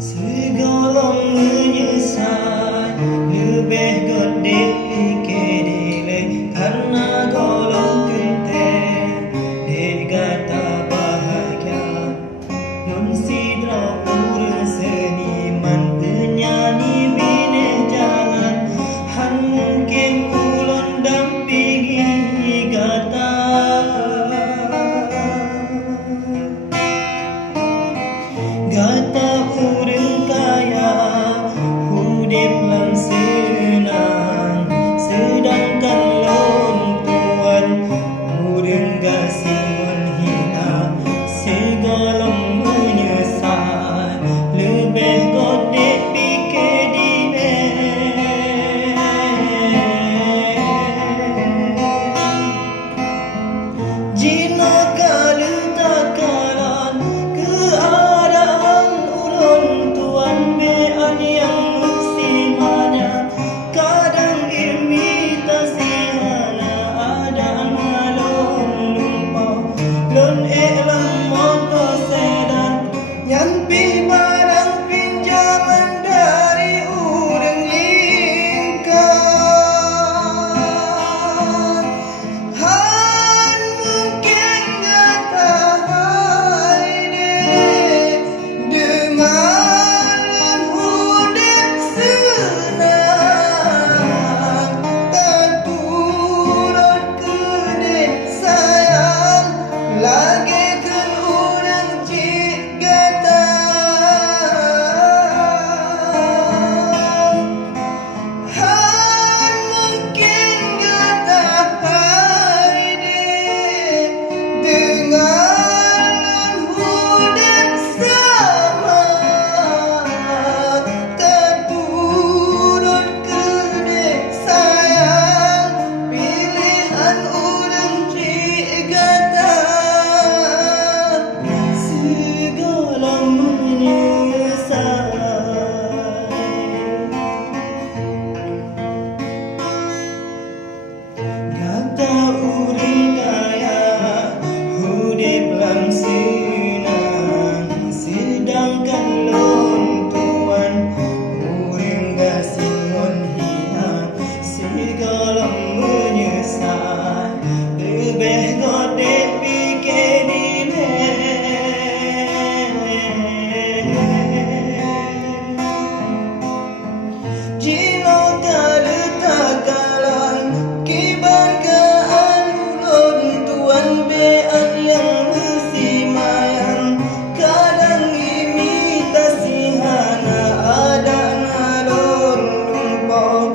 Segolong menyesal lebih gede dikedile karena golong genteng dek kata bahagia non sidra urang seniman penyanyi bine jalan han mungkin ulun dampingi kata gata urang kaya hudip lang senang sedangkan lon tuan urang gasingon hina segolong menyesal lebih gede pikir dine jina kala takalan keadaan ulun tuan bean yang mustimanya kadang imitasi hana ada ngalon lumpau lon elang moto sedan nyampi barang pinjaman dari urang ingkang han mungkin nyata haide dengan hudip senang terturut kedek sayang lagi kan urang cik gata han mungkin gata haide dengan hudip sama terturut kedek sayang pilihan urang cik gata segala menyesal kata urang kaya hudip lang senang sedangkan lon tuan urang gasingon hina segala menyesal lebih gede pikir dine jino kala takalan kebanggaan ulun tuan bean yang musimayang kadang imitasi hana ada ngalon lumpau